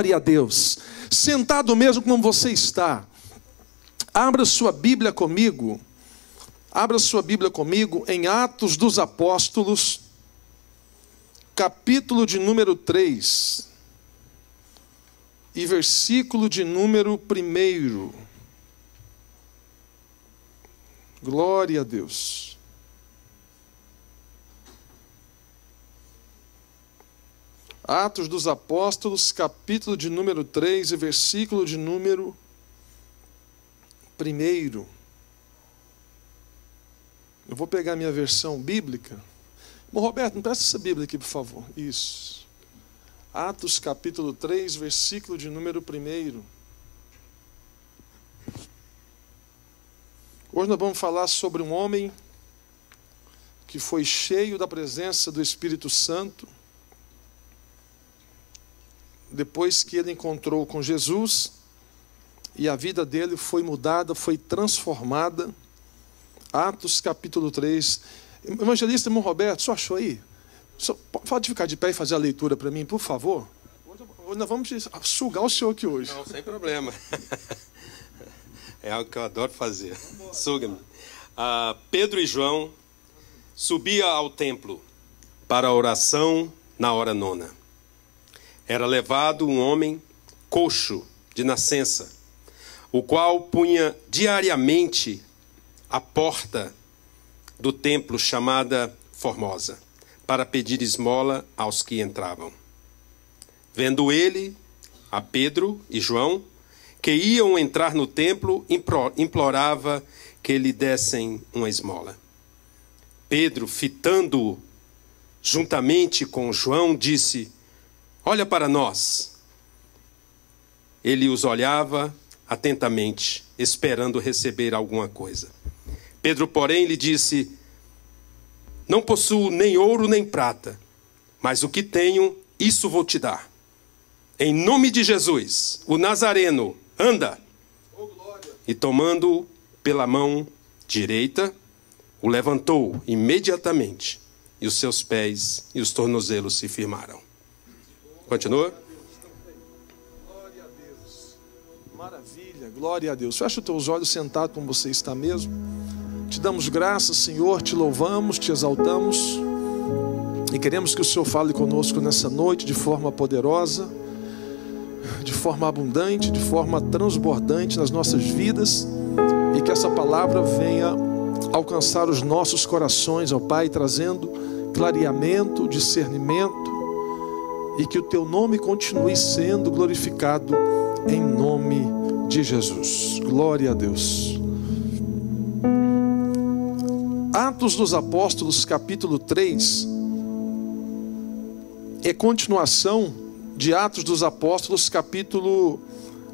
Glória a Deus. Sentado mesmo como você está, abra sua Bíblia comigo. Abra sua Bíblia comigo em Atos dos Apóstolos, capítulo de número 3 e versículo de número 1. Glória a Deus. Atos dos Apóstolos, capítulo de número 3 e versículo de número 1. Eu vou pegar minha versão bíblica. Bom, Roberto, me presta essa Bíblia aqui, por favor. Isso. Atos capítulo 3, versículo de número 1. Hoje nós vamos falar sobre um homem que foi cheio da presença do Espírito Santo, depois que ele encontrou com Jesus, e a vida dele foi mudada, foi transformada. Atos capítulo 3. Evangelista, irmão Roberto, só achou aí? Pode ficar de pé e fazer a leitura para mim, por favor? Hoje nós vamos sugar o senhor aqui hoje. Não, sem problema. É algo que eu adoro fazer. Suga-me. Pedro e João subiam ao templo para a oração na hora 9. Era levado um homem coxo de nascença, o qual punha diariamente a porta do templo chamada Formosa, para pedir esmola aos que entravam. Vendo ele a Pedro e João, que iam entrar no templo, implorava que lhe dessem uma esmola. Pedro, fitando-o juntamente com João, disse: olha para nós. Ele os olhava atentamente, esperando receber alguma coisa. Pedro, porém, lhe disse: não possuo nem ouro nem prata, mas o que tenho, isso vou te dar. Em nome de Jesus, o Nazareno, anda. E tomando-o pela mão direita, o levantou imediatamente, e os seus pés e os tornozelos se firmaram. Continua. Glória a Deus. Maravilha, glória a Deus. Fecha os teus olhos sentado como você está mesmo. Te damos graças, Senhor, te louvamos, te exaltamos. E queremos que o Senhor fale conosco nessa noite de forma poderosa, de forma abundante, de forma transbordante nas nossas vidas. E que essa palavra venha alcançar os nossos corações, ó Pai, trazendo clareamento, discernimento. E que o teu nome continue sendo glorificado em nome de Jesus. Glória a Deus. Atos dos Apóstolos, capítulo 3, é continuação de Atos dos Apóstolos, capítulo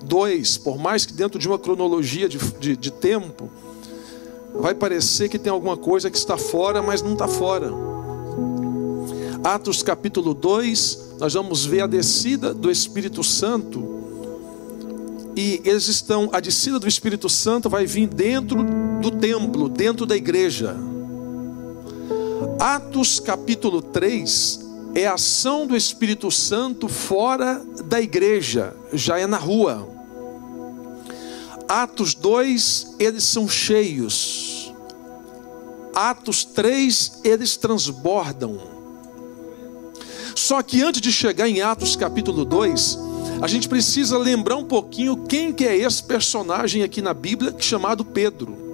2. Por mais que dentro de uma cronologia de tempo, vai parecer que tem alguma coisa que está fora, mas não está fora. Atos capítulo 2, nós vamos ver a descida do Espírito Santo. E a descida do Espírito Santo vai vir dentro do templo, dentro da igreja. Atos capítulo 3 é a ação do Espírito Santo fora da igreja, já é na rua. Atos 2, eles são cheios. Atos 3, eles transbordam. Só que antes de chegar em Atos capítulo 2, a gente precisa lembrar um pouquinho quem que é esse personagem aqui na Bíblia, chamado Pedro.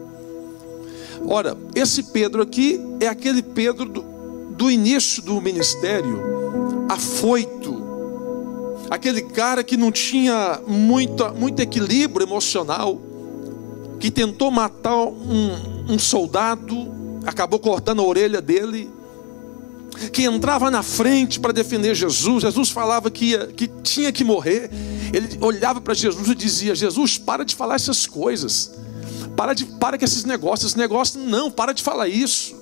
Ora, esse Pedro aqui é aquele Pedro do início do ministério, afoito, aquele cara que não tinha muito equilíbrio emocional, que tentou matar um soldado, acabou cortando a orelha dele, que entrava na frente para defender Jesus. Jesus falava que tinha que morrer. Ele olhava para Jesus e dizia: Jesus, para de falar essas coisas, para com esses negócios, não, para de falar isso.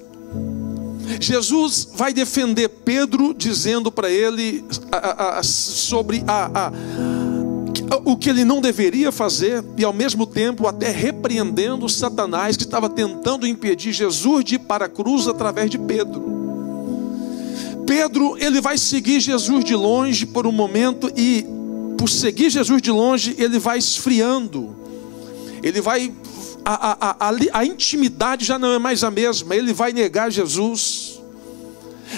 Jesus vai defender Pedro, dizendo para ele sobre o que ele não deveria fazer, e ao mesmo tempo até repreendendo Satanás, que estava tentando impedir Jesus de ir para a cruz através de Pedro. Pedro, ele vai seguir Jesus de longe por um momento, e por seguir Jesus de longe, ele vai esfriando. Ele vai... A intimidade já não é mais a mesma. Ele vai negar Jesus.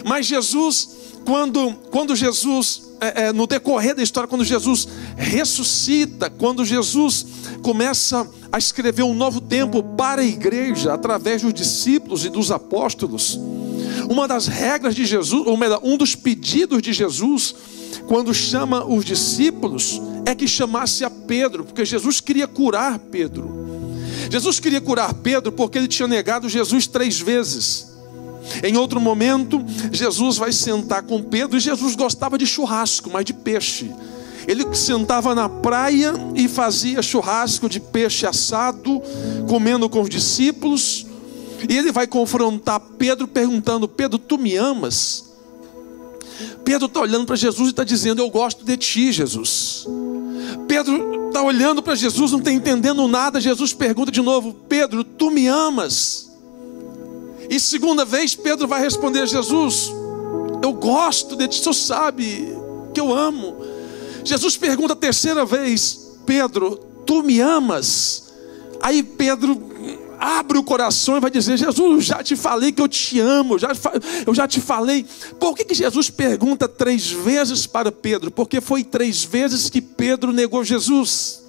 Mas Jesus, quando Jesus... no decorrer da história, quando Jesus ressuscita, quando Jesus começa a escrever um novo tempo para a igreja, através dos discípulos e dos apóstolos, uma das regras de Jesus, ou melhor, um dos pedidos de Jesus, quando chama os discípulos, é que chamasse a Pedro, porque Jesus queria curar Pedro. Jesus queria curar Pedro porque ele tinha negado Jesus 3 vezes. Em outro momento, Jesus vai sentar com Pedro, e Jesus gostava de churrasco, mas de peixe. Ele sentava na praia e fazia churrasco de peixe assado, comendo com os discípulos. E ele vai confrontar Pedro perguntando: Pedro, tu me amas? Pedro está olhando para Jesus e está dizendo: eu gosto de ti, Jesus. Pedro está olhando para Jesus, não está entendendo nada. Jesus pergunta de novo: Pedro, tu me amas? E segunda vez Pedro vai responder a Jesus: eu gosto de ti, o Senhor sabe que eu amo. Jesus pergunta a terceira vez: Pedro, tu me amas? Aí Pedro abre o coração e vai dizer: Jesus, já te falei que eu te amo, eu já te falei. Por que Jesus pergunta 3 vezes para Pedro? Porque foi 3 vezes que Pedro negou Jesus.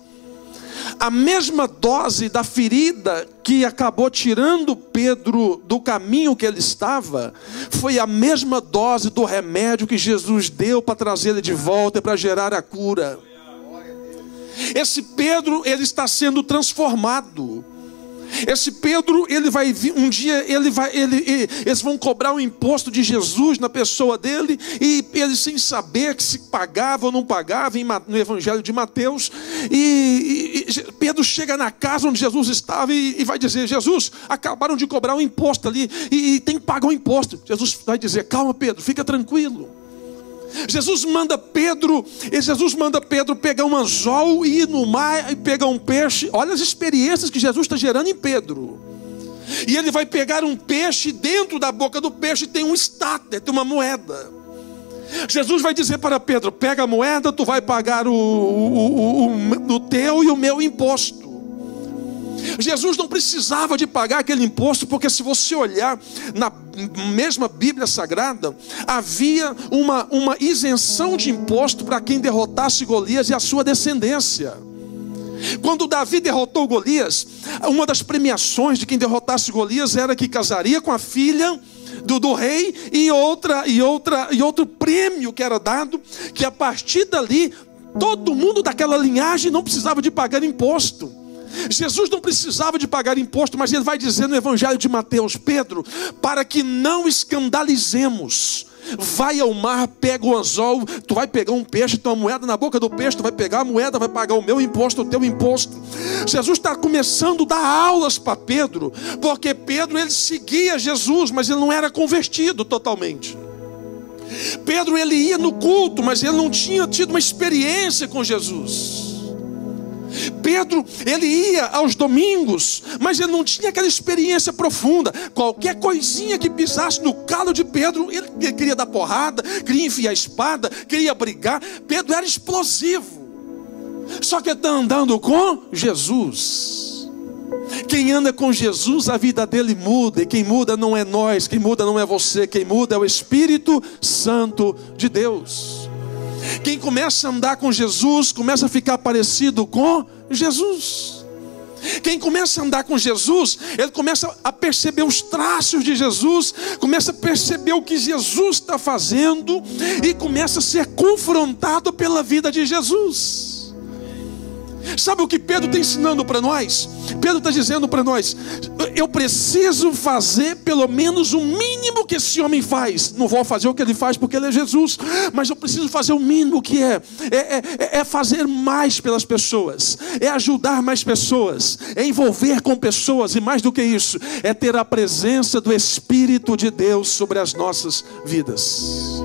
A mesma dose da ferida que acabou tirando Pedro do caminho que ele estava, foi a mesma dose do remédio que Jesus deu para trazer ele de volta e para gerar a cura. Esse Pedro, ele está sendo transformado. Esse Pedro, ele vai vir, um dia eles vão cobrar o imposto de Jesus na pessoa dele, e ele, sem saber que se pagava ou não pagava, no Evangelho de Mateus, e Pedro chega na casa onde Jesus estava e vai dizer: Jesus, acabaram de cobrar o imposto ali, e tem que pagar o imposto. Jesus vai dizer: calma, Pedro, fica tranquilo. Jesus manda Pedro pegar um anzol e ir no mar e pegar um peixe. Olha as experiências que Jesus está gerando em Pedro. E ele vai pegar um peixe, dentro da boca do peixe tem um estáter, tem uma moeda. Jesus vai dizer para Pedro: pega a moeda, tu vai pagar o teu e o meu imposto. Jesus não precisava de pagar aquele imposto, porque se você olhar na mesma Bíblia Sagrada, havia uma isenção de imposto para quem derrotasse Golias e a sua descendência. Quando Davi derrotou Golias, uma das premiações de quem derrotasse Golias era que casaria com a filha do rei, e outro prêmio que era dado, que a partir dali todo mundo daquela linhagem não precisava de pagar imposto. Jesus não precisava de pagar imposto, mas ele vai dizer no Evangelho de Mateus: Pedro, para que não escandalizemos, vai ao mar, pega o anzol, tu vai pegar um peixe, tua moeda na boca do peixe, tu vai pegar a moeda, vai pagar o meu imposto, o teu imposto. Jesus está começando a dar aulas para Pedro, porque Pedro, ele seguia Jesus, mas ele não era convertido totalmente. Pedro, ele ia no culto, mas ele não tinha tido uma experiência com Jesus. Pedro, ele ia aos domingos, mas ele não tinha aquela experiência profunda. Qualquer coisinha que pisasse no calo de Pedro, ele queria dar porrada, queria enfiar a espada, queria brigar. Pedro era explosivo. Só que está andando com Jesus. Quem anda com Jesus, a vida dele muda. E quem muda não é nós, quem muda não é você, quem muda é o Espírito Santo de Deus. Quem começa a andar com Jesus, começa a ficar parecido com Jesus. Quem começa a andar com Jesus, ele começa a perceber os traços de Jesus, começa a perceber o que Jesus está fazendo, e começa a ser confrontado pela vida de Jesus. Sabe o que Pedro está ensinando para nós? Pedro está dizendo para nós: eu preciso fazer pelo menos o mínimo que esse homem faz. Não vou fazer o que ele faz porque ele é Jesus, mas eu preciso fazer o mínimo, que é fazer mais pelas pessoas, é ajudar mais pessoas, é envolver com pessoas, e mais do que isso, é ter a presença do Espírito de Deus sobre as nossas vidas.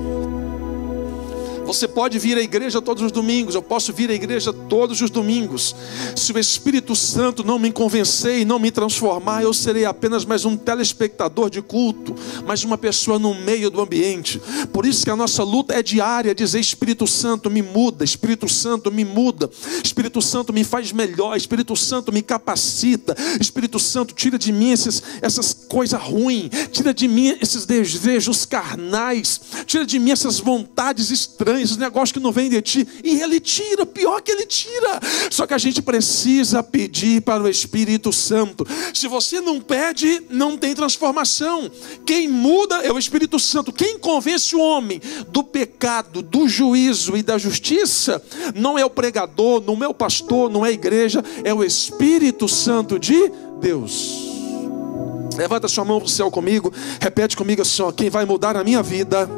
Você pode vir à igreja todos os domingos, eu posso vir à igreja todos os domingos. Se o Espírito Santo não me convencer e não me transformar, eu serei apenas mais um telespectador de culto, mais uma pessoa no meio do ambiente. Por isso que a nossa luta é diária, dizer: Espírito Santo me muda, Espírito Santo me muda, Espírito Santo me faz melhor, Espírito Santo me capacita, Espírito Santo tira de mim essas coisas ruins, tira de mim esses desejos carnais, tira de mim essas vontades estranhas, esses negócios que não vêm de ti. E Ele tira, pior que Ele tira. Só que a gente precisa pedir para o Espírito Santo. Se você não pede, não tem transformação. Quem muda é o Espírito Santo. Quem convence o homem do pecado, do juízo e da justiça, não é o pregador, não é o pastor, não é a igreja, é o Espírito Santo de Deus. Levanta sua mão para o céu comigo, repete comigo assim: ó, quem vai mudar a minha vida,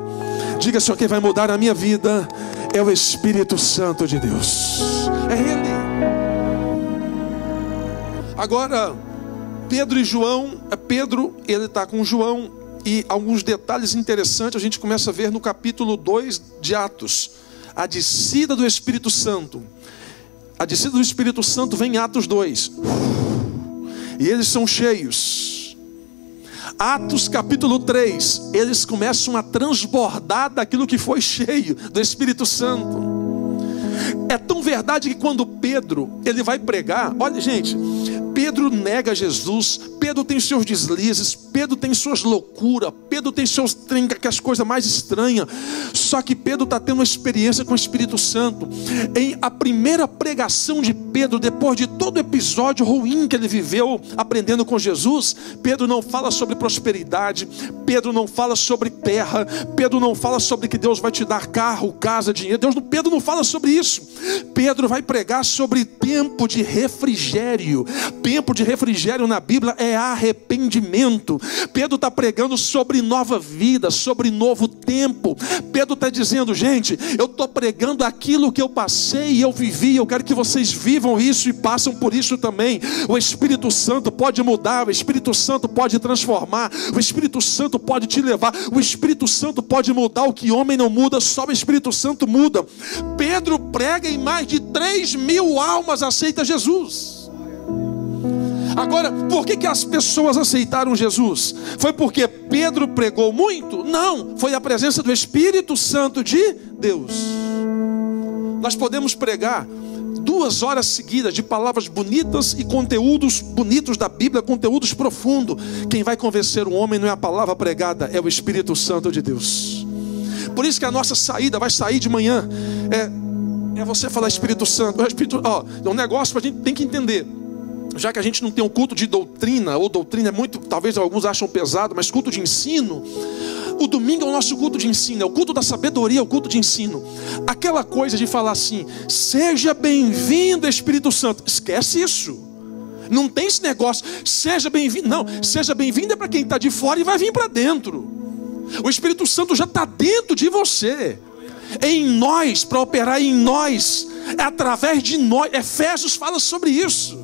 diga assim: ó, quem vai mudar a minha vida é o Espírito Santo de Deus. É Ele. Agora, Pedro e João, Pedro, ele está com João, e alguns detalhes interessantes a gente começa a ver no capítulo 2 de Atos. A descida do Espírito Santo. A descida do Espírito Santo vem em Atos 2. E eles são cheios. Atos capítulo 3, eles começam a transbordar daquilo que foi cheio do Espírito Santo. É tão verdade que quando Pedro, ele vai pregar, olha gente, Pedro nega Jesus, Pedro tem seus deslizes, Pedro tem suas loucuras, Pedro tem seus as coisas mais estranhas. Só que Pedro está tendo uma experiência com o Espírito Santo. Em a primeira pregação de Pedro, depois de todo o episódio ruim que ele viveu aprendendo com Jesus, Pedro não fala sobre prosperidade, Pedro não fala sobre terra, Pedro não fala sobre que Deus vai te dar carro, casa, dinheiro. Pedro não fala sobre isso. Pedro vai pregar sobre tempo de refrigério. Tempo de refrigério na Bíblia é arrependimento. Pedro está pregando sobre nova vida, sobre novo tempo. Pedro está dizendo: gente, eu estou pregando aquilo que eu passei e eu vivi, eu quero que vocês vivam isso e passam por isso também. O Espírito Santo pode mudar, o Espírito Santo pode transformar, o Espírito Santo pode te levar, o Espírito Santo pode mudar o que homem não muda, só o Espírito Santo muda. Pedro prega e mais de 3.000 almas aceitam Jesus. Agora, por que as pessoas aceitaram Jesus? Foi porque Pedro pregou muito? Não, foi a presença do Espírito Santo de Deus. Nós podemos pregar 2 horas seguidas de palavras bonitas e conteúdos bonitos da Bíblia, conteúdos profundos. Quem vai convencer o homem não é a palavra pregada, é o Espírito Santo de Deus. Por isso que a nossa saída vai sair de manhã. É você falar: Espírito Santo, é um negócio que a gente tem que entender. Já que a gente não tem um culto de doutrina, ou doutrina é muito, talvez alguns acham pesado, mas culto de ensino. O domingo é o nosso culto de ensino, é o culto da sabedoria, é o culto de ensino. Aquela coisa de falar assim: seja bem-vindo Espírito Santo, esquece isso. Não tem esse negócio, seja bem-vindo. Não, seja bem-vindo é para quem está de fora e vai vir para dentro. O Espírito Santo já está dentro de você, em nós, para operar em nós, é através de nós. Efésios fala sobre isso.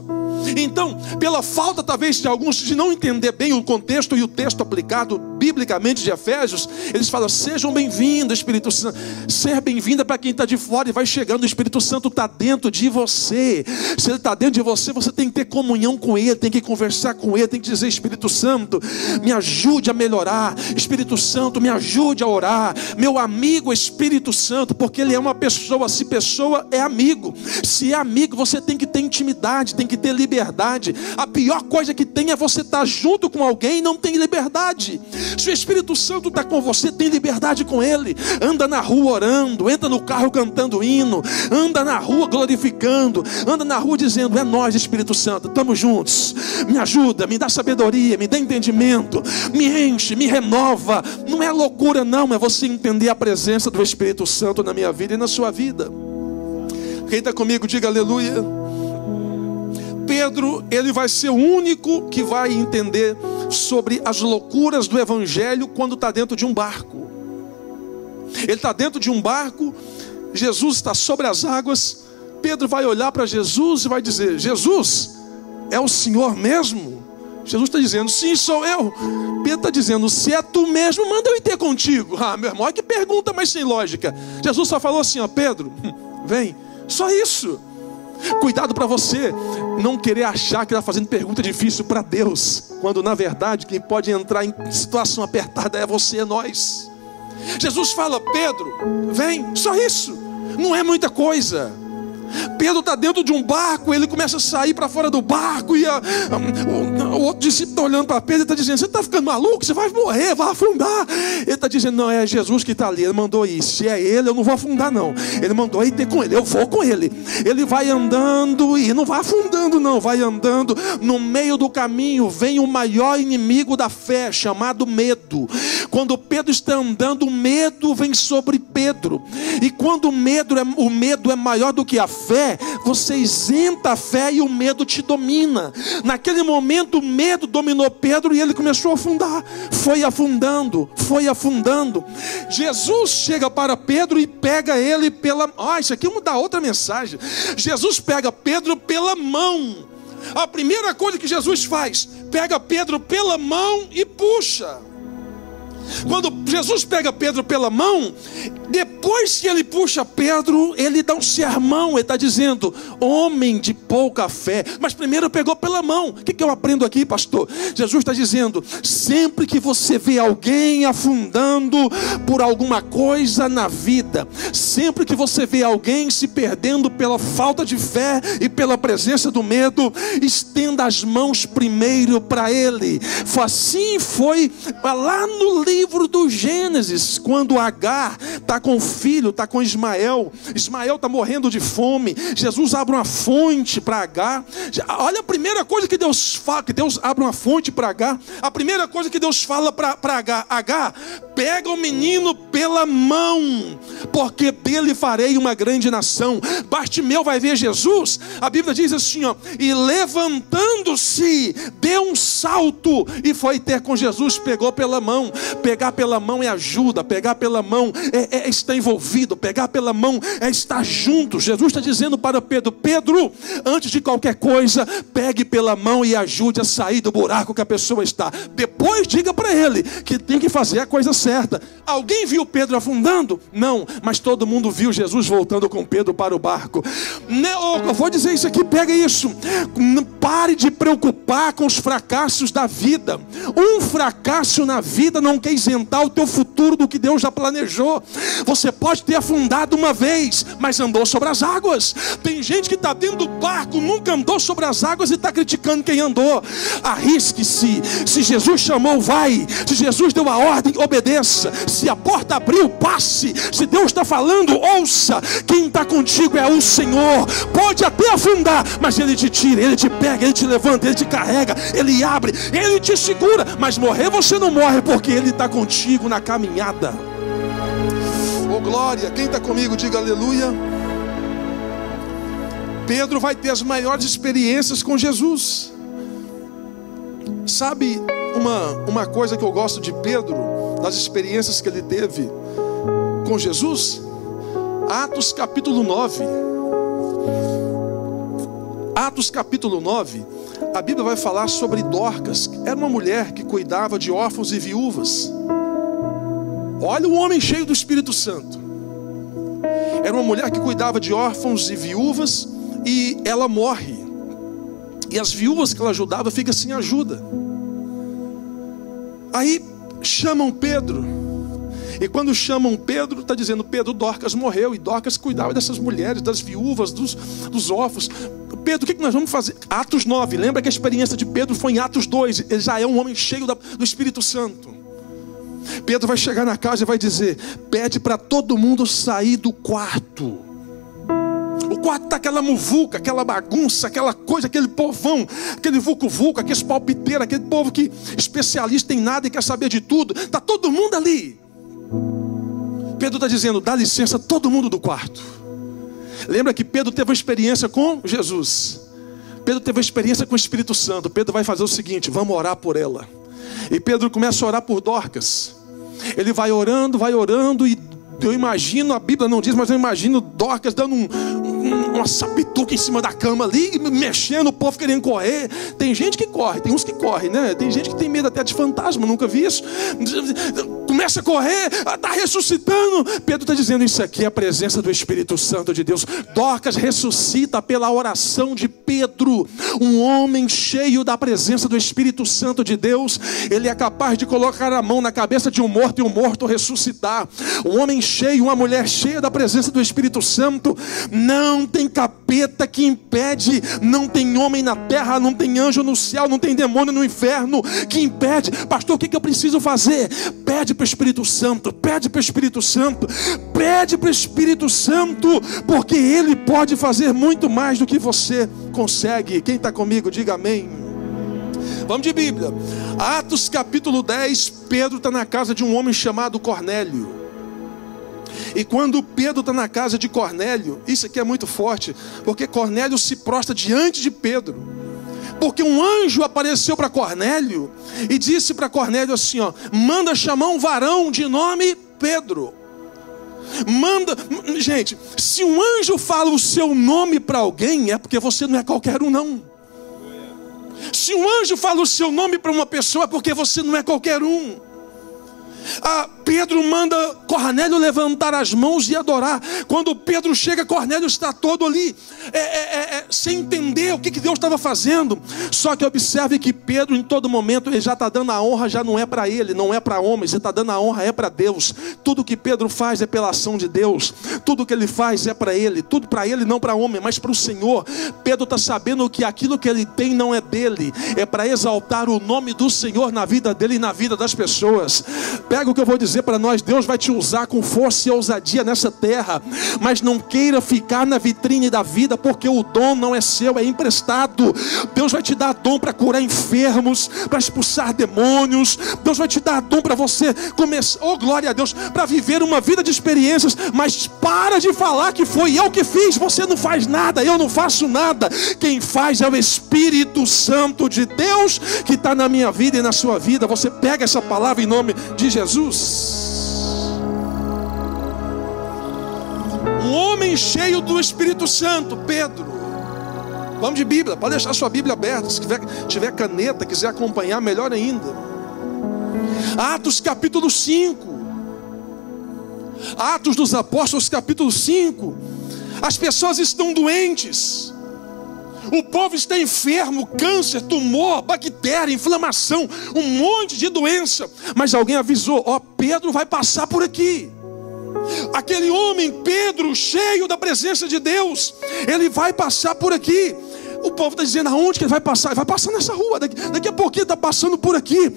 Então, pela falta talvez de alguns de não entender bem o contexto e o texto aplicado biblicamente de Efésios, eles falam: sejam bem-vindos Espírito Santo. Ser bem-vindo é para quem está de fora e vai chegando. O Espírito Santo está dentro de você. Se ele está dentro de você, você tem que ter comunhão com ele, tem que conversar com ele, tem que dizer: Espírito Santo, me ajude a melhorar. Espírito Santo, me ajude a orar. Meu amigo Espírito Santo, porque ele é uma pessoa. Se pessoa é amigo, se é amigo, você tem que ter intimidade, tem que ter liberdade. A pior coisa que tem é você estar junto com alguém e não tem liberdade. Se o Espírito Santo está com você, tem liberdade com ele. Anda na rua orando, entra no carro cantando hino, anda na rua glorificando, anda na rua dizendo: é nós, Espírito Santo, estamos juntos. Me ajuda, me dá sabedoria, me dá entendimento, me enche, me renova. Não é loucura não, é você entender a presença do Espírito Santo na minha vida e na sua vida. Quem está comigo, diga aleluia. Pedro, ele vai ser o único que vai entender sobre as loucuras do Evangelho quando está dentro de um barco. Ele está dentro de um barco, Jesus está sobre as águas. Pedro vai olhar para Jesus e vai dizer: Jesus, é o Senhor mesmo? Jesus está dizendo, sim, sou eu. Pedro está dizendo, se é tu mesmo, manda eu ir ter contigo. Ah, meu irmão, olha que pergunta, mas sem lógica. Jesus só falou assim, ó, Pedro, vem, só isso. Cuidado para você não querer achar que está fazendo pergunta difícil para Deus, quando na verdade quem pode entrar em situação apertada é você, é nós. Jesus fala, Pedro, vem, só isso, não é muita coisa. Pedro está dentro de um barco, ele começa a sair para fora do barco, e o outro discípulo está olhando para Pedro e está dizendo, você está ficando maluco? Você vai morrer, vai afundar. Ele está dizendo, não, é Jesus que está ali, ele mandou isso. Se é ele, eu não vou afundar não. Ele mandou ir ter com ele, eu vou com ele. Ele vai andando e não vai afundando não, vai andando. No meio do caminho vem o maior inimigo da fé, chamado medo. Quando Pedro está andando, o medo vem sobre Pedro. E quando o medo é maior do que a fé, você isenta a fé e o medo te domina. Naquele momento o medo dominou Pedro e ele começou a afundar. Foi afundando, foi afundando. Jesus chega para Pedro e pega ele pela... isso aqui dá outra mensagem. Jesus pega Pedro pela mão. A primeira coisa que Jesus faz, pega Pedro pela mão e puxa. Quando Jesus pega Pedro pela mão, depois que ele puxa Pedro, ele dá um sermão. Ele está dizendo, homem de pouca fé. Mas primeiro pegou pela mão. O que eu aprendo aqui, pastor? Jesus está dizendo, sempre que você vê alguém afundando por alguma coisa na vida, sempre que você vê alguém se perdendo pela falta de fé e pela presença do medo, estenda as mãos primeiro para ele. Assim foi lá no livro do Gênesis, quando Agar está com o filho, está com Ismael está morrendo de fome. Jesus abre uma fonte para Agar. Olha a primeira coisa que Deus fala, que Deus abre uma fonte para Agar. A primeira coisa que Deus fala para Agar, Agar, pega o menino pela mão, porque dele farei uma grande nação. Bartimeu vai ver Jesus, a Bíblia diz assim, ó, e levantando-se, deu um salto e foi ter com Jesus, pegou pela mão. Pegar pela mão é ajuda, pegar pela mão é estar envolvido, pegar pela mão é estar junto. Jesus está dizendo para Pedro, Pedro, antes de qualquer coisa, pegue pela mão e ajude a sair do buraco que a pessoa está. Depois diga para ele que tem que fazer a coisa certa. Alguém viu Pedro afundando? Não, mas todo mundo viu Jesus voltando com Pedro para o barco. Eu vou dizer isso aqui, pega isso. Pare de preocupar com os fracassos da vida. Um fracasso na vida não quer isentar o teu futuro do que Deus já planejou. Você pode ter afundado uma vez, mas andou sobre as águas. Tem gente que está dentro do barco, nunca andou sobre as águas e está criticando quem andou. Arrisque-se. Se Jesus chamou, vai. Se Jesus deu a ordem, obedeça. Se a porta abriu, passe. Se Deus está falando, ouça. Quem está contigo é o Senhor. Pode até afundar, mas Ele te tira, Ele te pega, Ele te levanta, Ele te carrega, Ele abre, Ele te segura. Mas morrer você não morre, porque Ele está contigo na caminhada. Oh glória, quem está comigo diga aleluia. Pedro vai ter as maiores experiências com Jesus. Sabe uma coisa que eu gosto de Pedro, das experiências que ele teve com Jesus? Atos capítulo 9. Atos capítulo 9, a Bíblia vai falar sobre Dorcas. Era uma mulher que cuidava de órfãos e viúvas. Olha o homem cheio do Espírito Santo. Era uma mulher que cuidava de órfãos e viúvas, e ela morre. E as viúvas que ela ajudava ficam sem ajuda. Aí chamam Pedro. E quando chamam Pedro, está dizendo, Pedro, Dorcas morreu. E Dorcas cuidava dessas mulheres, das viúvas, dos órfãos. Pedro, o que nós vamos fazer? Atos 9, lembra que a experiência de Pedro foi em Atos 2. Ele já é um homem cheio do Espírito Santo. Pedro vai chegar na casa e vai dizer, pede para todo mundo sair do quarto. O quarto está aquela muvuca, aquela bagunça, aquela coisa, aquele povão, aquele vucu-vucu, aqueles palpiteiros, aquele povo que especialista em nada e quer saber de tudo. Está todo mundo ali. Pedro está dizendo, dá licença todo mundo do quarto. Lembra que Pedro teve uma experiência com Jesus. Pedro teve uma experiência com o Espírito Santo. Pedro vai fazer o seguinte, vamos orar por ela. E Pedro começa a orar por Dorcas. Ele vai orando e eu imagino, a Bíblia não diz, mas eu imagino Dorcas dando uma sapituca em cima da cama ali, mexendo, o povo querendo correr. Tem gente que corre, tem uns que correm, né? Tem gente que tem medo até de fantasma, nunca vi isso. Começa a correr, está ressuscitando. Pedro está dizendo, isso aqui é a presença do Espírito Santo de Deus. Dorcas ressuscita pela oração de Pedro. Um homem cheio da presença do Espírito Santo de Deus, ele é capaz de colocar a mão na cabeça de um morto e o morto ressuscitar. Um homem cheio, uma mulher cheia da presença do Espírito Santo, não tem capeta que impede, não tem homem na terra, não tem anjo no céu, não tem demônio no inferno que impede. Pastor, o que eu preciso fazer? Pede para o Espírito Santo, pede para o Espírito Santo, pede para o Espírito Santo, porque Ele pode fazer muito mais do que você consegue. Quem está comigo, diga amém. Vamos de Bíblia. Atos capítulo 10, Pedro está na casa de um homem chamado Cornélio. E quando Pedro está na casa de Cornélio, isso aqui é muito forte, porque Cornélio se prostra diante de Pedro. Porque um anjo apareceu para Cornélio e disse para Cornélio assim, ó, manda chamar um varão de nome Pedro. Gente, se um anjo fala o seu nome para alguém, é porque você não é qualquer um, não. Se um anjo fala o seu nome para uma pessoa, é porque você não é qualquer um. Pedro manda Cornélio levantar as mãos e adorar. Quando Pedro chega, Cornélio está todo ali sem entender o que Deus estava fazendo. Só que observe que Pedro em todo momento ele já está dando a honra, já não é para ele, não é para homens, ele está dando a honra, é para Deus. Tudo que Pedro faz é pela ação de Deus. Tudo que ele faz é para ele, tudo para ele, não para homem, mas para o Senhor. Pedro está sabendo que aquilo que ele tem não é dele, é para exaltar o nome do Senhor na vida dele e na vida das pessoas. Pega o que eu vou dizer para nós, Deus vai te usar com força e ousadia nessa terra, mas não queira ficar na vitrine da vida, porque o dom não é seu, é emprestado. Deus vai te dar dom para curar enfermos, para expulsar demônios. Deus vai te dar dom para você começar, oh glória a Deus, para viver uma vida de experiências. Mas para de falar que foi eu que fiz. Você não faz nada, eu não faço nada. Quem faz é o Espírito Santo de Deus que está na minha vida e na sua vida. Você pega essa palavra em nome de Jesus. Um homem cheio do Espírito Santo, Pedro. Vamos de Bíblia, pode deixar sua Bíblia aberta. Se tiver caneta, quiser acompanhar, melhor ainda. Atos capítulo 5. Atos dos Apóstolos capítulo 5. As pessoas estão doentes, o povo está enfermo, câncer, tumor, bactéria, inflamação, um monte de doença. Mas alguém avisou, ó, Pedro vai passar por aqui. Aquele homem, Pedro, cheio da presença de Deus, ele vai passar por aqui. O povo está dizendo, aonde que ele vai passar? Ele vai passar nessa rua, daqui a pouquinho ele está passando por aqui.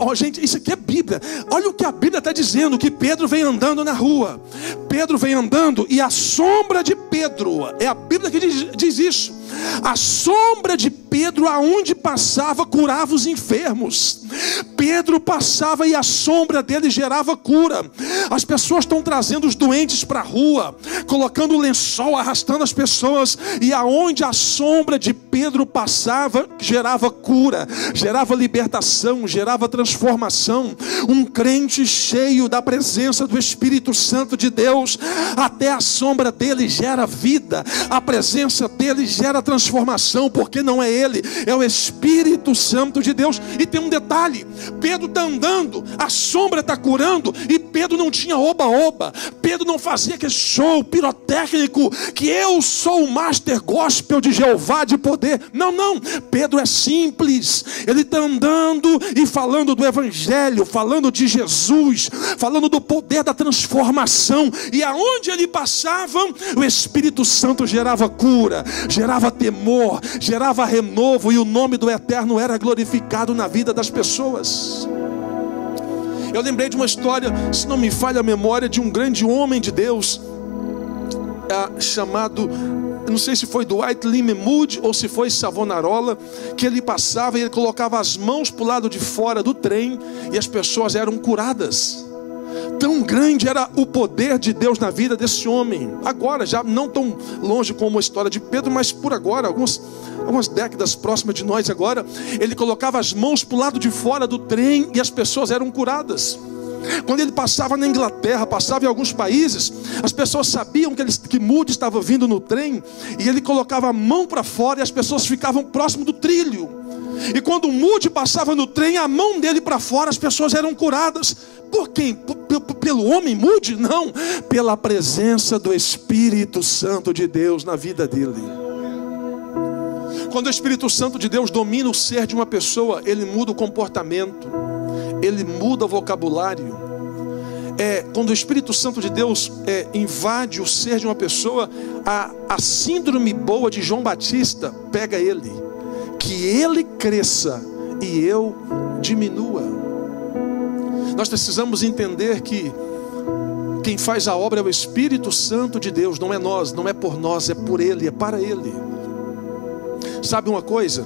Oh, gente, isso aqui é Bíblia. Olha o que a Bíblia está dizendo, que Pedro vem andando na rua. Pedro vem andando e a sombra de Pedro, é a Bíblia que diz isso. A sombra de Pedro, aonde passava, curava os enfermos. Pedro passava e a sombra dele gerava cura. As pessoas estão trazendo os doentes para a rua, colocando o lençol, arrastando as pessoas. E aonde a sombra de Pedro passava, gerava cura, gerava libertação, gerava transformação. Um crente cheio da presença do Espírito Santo de Deus, até a sombra dele gera vida, a presença dele gera transformação, porque não é ele, é o Espírito Santo de Deus. E tem um detalhe, Pedro está andando, a sombra está curando, e Pedro não tinha oba-oba, Pedro não fazia aquele show pirotécnico, que eu sou o master gospel de Jeová de poder. Não, Pedro é simples, ele está andando e falando do Evangelho, falando de Jesus, falando do poder da transformação, e aonde ele passava, o Espírito Santo gerava cura, gerava temor, gerava renovo, e o nome do Eterno era glorificado na vida das pessoas. Eu lembrei de uma história, se não me falha a memória, de um grande homem de Deus, chamado, não sei se foi Dwight Lyman Moody ou se foi Savonarola, que ele passava e ele colocava as mãos para o lado de fora do trem e as pessoas eram curadas. Tão grande era o poder de Deus na vida desse homem. Agora, já não tão longe como a história de Pedro, mas por agora, algumas décadas próximas de nós agora, ele colocava as mãos para o lado de fora do trem e as pessoas eram curadas. Quando ele passava na Inglaterra, passava em alguns países, as pessoas sabiam que Moody estava vindo no trem, e ele colocava a mão para fora e as pessoas ficavam próximo do trilho. E quando Moody passava no trem, a mão dele para fora, as pessoas eram curadas. Por quem? Pelo homem Moody? Não, pela presença do Espírito Santo de Deus na vida dele. Quando o Espírito Santo de Deus domina o ser de uma pessoa, ele muda o comportamento, ele muda o vocabulário. Quando o Espírito Santo de Deus invade o ser de uma pessoa, a síndrome boa de João Batista pega ele. Que ele cresça e eu diminua. Nós precisamos entender que quem faz a obra é o Espírito Santo de Deus, não é nós, não é por nós, é por Ele, é para Ele. Sabe uma coisa?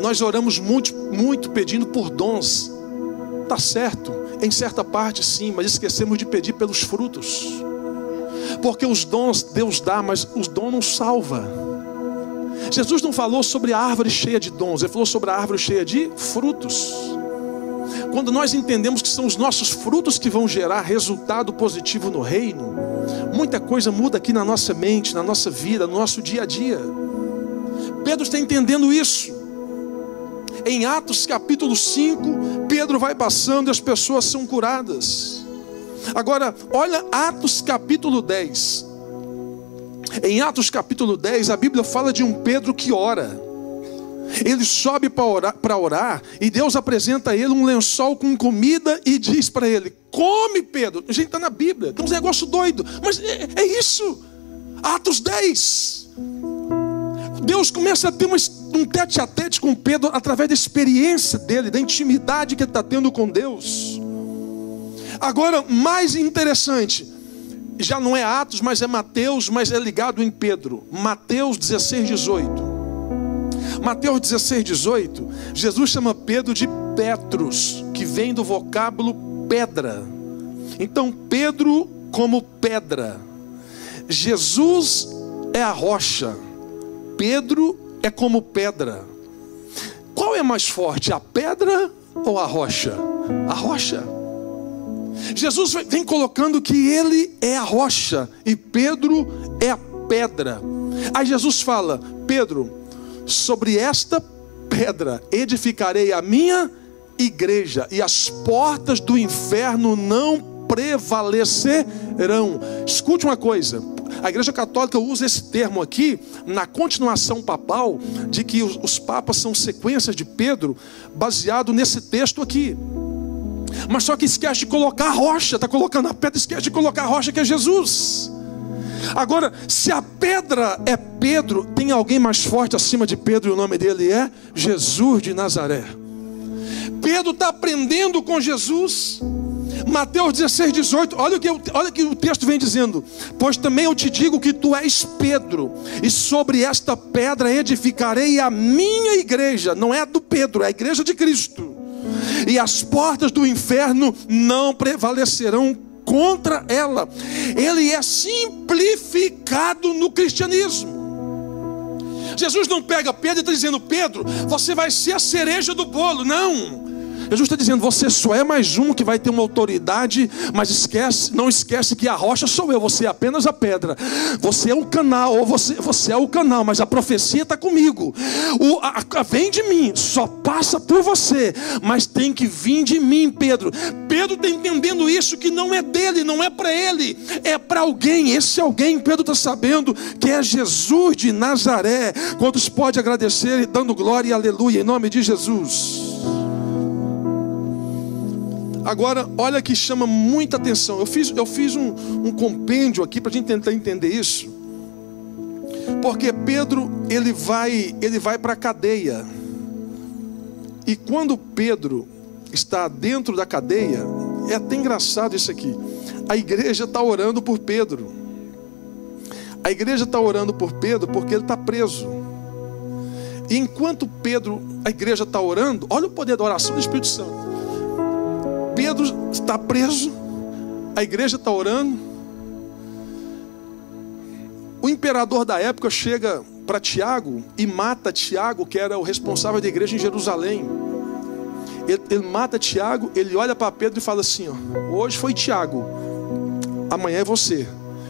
Nós oramos muito pedindo por dons. Tá certo, em certa parte sim, mas esquecemos de pedir pelos frutos. Porque os dons Deus dá, mas os dons não salva. Jesus não falou sobre a árvore cheia de dons, ele falou sobre a árvore cheia de frutos. Quando nós entendemos que são os nossos frutos que vão gerar resultado positivo no reino, muita coisa muda aqui na nossa mente, na nossa vida, no nosso dia a dia. Pedro está entendendo isso. Em Atos capítulo 5, Pedro vai passando e as pessoas são curadas. Agora, olha Atos capítulo 10. Em Atos capítulo 10, a Bíblia fala de um Pedro que ora. Ele sobe para orar e Deus apresenta a ele um lençol com comida e diz para ele: come, Pedro. A gente está na Bíblia, tem uns negócio doido, mas é isso. Atos 10. Deus começa a ter um tete-a-tete com Pedro através da experiência dele, da intimidade que ele está tendo com Deus. Agora, mais interessante, já não é Atos, mas é Mateus, mas é ligado em Pedro. Mateus 16, 18. Mateus 16, 18, Jesus chama Pedro de Petros, que vem do vocábulo pedra. Então Pedro como pedra. Jesus é a rocha, Pedro é como pedra. Qual é mais forte, a pedra ou a rocha? A rocha. Jesus vem colocando que ele é a rocha e Pedro é a pedra. Aí Jesus fala: Pedro, sobre esta pedra edificarei a minha igreja, e as portas do inferno não prevalecerão. Escute uma coisa, a Igreja Católica usa esse termo aqui na continuação papal, de que os papas são sequências de Pedro, baseado nesse texto aqui. Mas só que esquece de colocar a rocha, está colocando a pedra, esquece de colocar a rocha, que é Jesus. Agora, se a pedra é Pedro, tem alguém mais forte acima de Pedro, e o nome dele é Jesus de Nazaré. Pedro está aprendendo com Jesus. Mateus 16, 18, olha o que o texto vem dizendo: pois também eu te digo que tu és Pedro, e sobre esta pedra edificarei a minha igreja. Não é a do Pedro, é a igreja de Cristo. E as portas do inferno não prevalecerão contra ela. Ele é simplificado no cristianismo. Jesus não pega Pedro e está dizendo: Pedro, você vai ser a cereja do bolo. Não. Jesus está dizendo: você só é mais um que vai ter uma autoridade, mas não esquece que a rocha sou eu, você é apenas a pedra. Você é um canal, ou você é o canal, mas a profecia está comigo. Vem de mim, só passa por você, mas tem que vir de mim, Pedro. Pedro está entendendo isso, que não é dele, não é para ele, é para alguém. Esse alguém, Pedro está sabendo que é Jesus de Nazaré. Quantos pode agradecer dando glória e aleluia em nome de Jesus? Agora, olha que chama muita atenção. Eu fiz um compêndio aqui para a gente tentar entender isso. Porque Pedro, ele vai para a cadeia. E quando Pedro está dentro da cadeia, é até engraçado isso aqui. A igreja está orando por Pedro. A igreja está orando por Pedro porque ele está preso. E enquanto a igreja está orando, olha o poder da oração do Espírito Santo. Pedro está preso, a igreja está orando. O imperador da época chega para Tiago e mata Tiago, que era o responsável da igreja em Jerusalém. Ele mata Tiago, ele olha para Pedro e fala assim, ó, hoje foi Tiago, amanhã é você.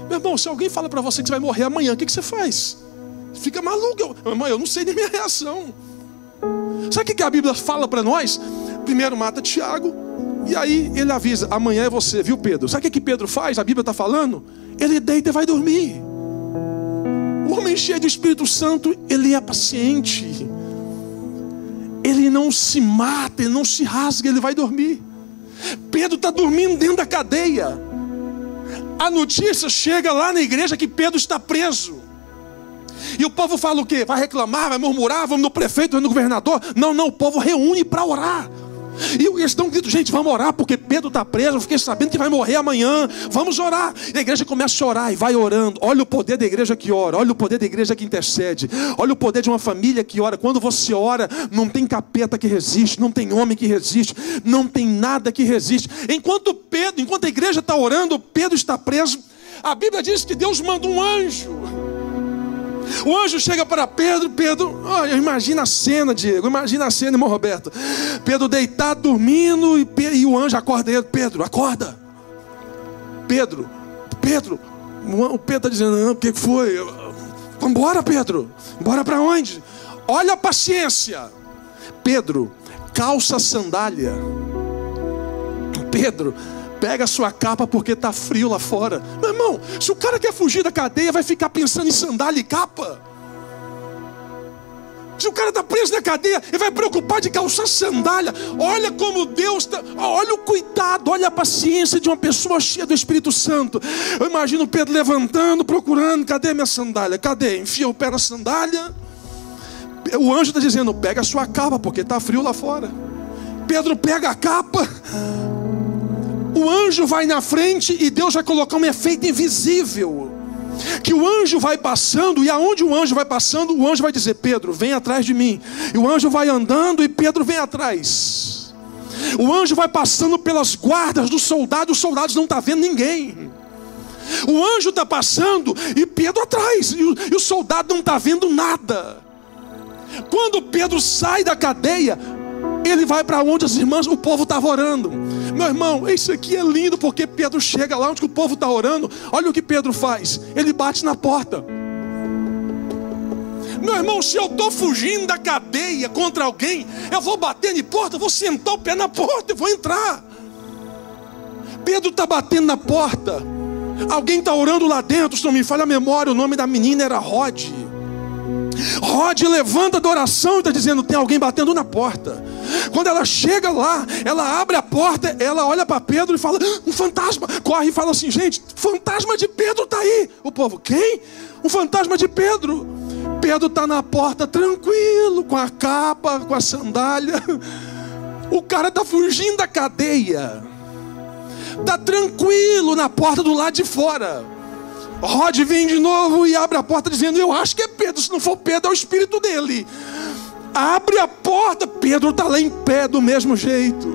Meu irmão, se alguém fala para você que você vai morrer amanhã, o que você faz? Fica maluco. Irmão, eu não sei nem minha reação. Sabe o que a Bíblia fala para nós? Primeiro mata Tiago, e aí ele avisa, amanhã é você, viu, Pedro? Sabe o que Pedro faz? A Bíblia está falando? Ele deita e vai dormir. O homem cheio do Espírito Santo, ele é paciente. Ele não se mata, ele não se rasga, ele vai dormir. Pedro está dormindo dentro da cadeia. A notícia chega lá na igreja que Pedro está preso. E o povo fala o quê? Vai reclamar, vai murmurar, vamos no prefeito, vamos no governador. Não, o povo reúne para orar. E eles estão gritando, gente, vamos orar, porque Pedro está preso, eu fiquei sabendo que vai morrer amanhã, vamos orar. E a igreja começa a orar e vai orando. Olha o poder da igreja que ora, olha o poder da igreja que intercede, olha o poder de uma família que ora. Quando você ora, não tem capeta que resiste, não tem homem que resiste, não tem nada que resiste. Enquanto a igreja está orando, Pedro está preso. A Bíblia diz que Deus manda um anjo. O anjo chega para Pedro, imagina a cena, Diego, imagina a cena, irmão Roberto. Pedro deitado, dormindo, e o anjo acorda ele. Pedro, acorda. Pedro, o Pedro está dizendo, não, o que foi? Vamos embora, Pedro, bora para onde? Olha a paciência. Pedro, calça a sandália. Pedro, pega a sua capa porque está frio lá fora. Meu irmão, se o cara quer fugir da cadeia, vai ficar pensando em sandália e capa? Se o cara está preso na cadeia, ele vai preocupar de calçar sandália. Olha como Deus está, olha o cuidado, olha a paciência de uma pessoa cheia do Espírito Santo. Eu imagino Pedro levantando, procurando, cadê minha sandália? Cadê? Enfia o pé na sandália. O anjo está dizendo, pega a sua capa porque está frio lá fora. Pedro pega a capa. O anjo vai na frente e Deus vai colocar um efeito invisível. Que o anjo vai passando, e aonde o anjo vai passando, o anjo vai dizer, Pedro, vem atrás de mim. E o anjo vai andando e Pedro vem atrás. O anjo vai passando pelas guardas dos soldados, os soldados não estão vendo ninguém. O anjo está passando e Pedro atrás, e o soldado não está vendo nada. Quando Pedro sai da cadeia, ele vai para onde as irmãs, o povo estava orando. Meu irmão, isso aqui é lindo, porque Pedro chega lá onde o povo está orando. Olha o que Pedro faz, ele bate na porta. Meu irmão, se eu estou fugindo da cadeia contra alguém, eu vou bater na porta, eu vou sentar o pé na porta, eu vou entrar. Pedro está batendo na porta. Alguém está orando lá dentro, se não me falha a memória, o nome da menina era Rod. Rod levanta da oração e está dizendo, tem alguém batendo na porta. Quando ela chega lá, ela abre a porta, ela olha para Pedro e fala, um fantasma. Corre e fala assim, gente, fantasma de Pedro está aí. O povo, quem? Um fantasma de Pedro. Pedro está na porta tranquilo, com a capa, com a sandália. O cara está fugindo da cadeia. Está tranquilo na porta do lado de fora. Rod vem de novo e abre a porta dizendo, eu acho que é Pedro, se não for Pedro é o espírito dele. Abre a porta, Pedro está lá em pé do mesmo jeito.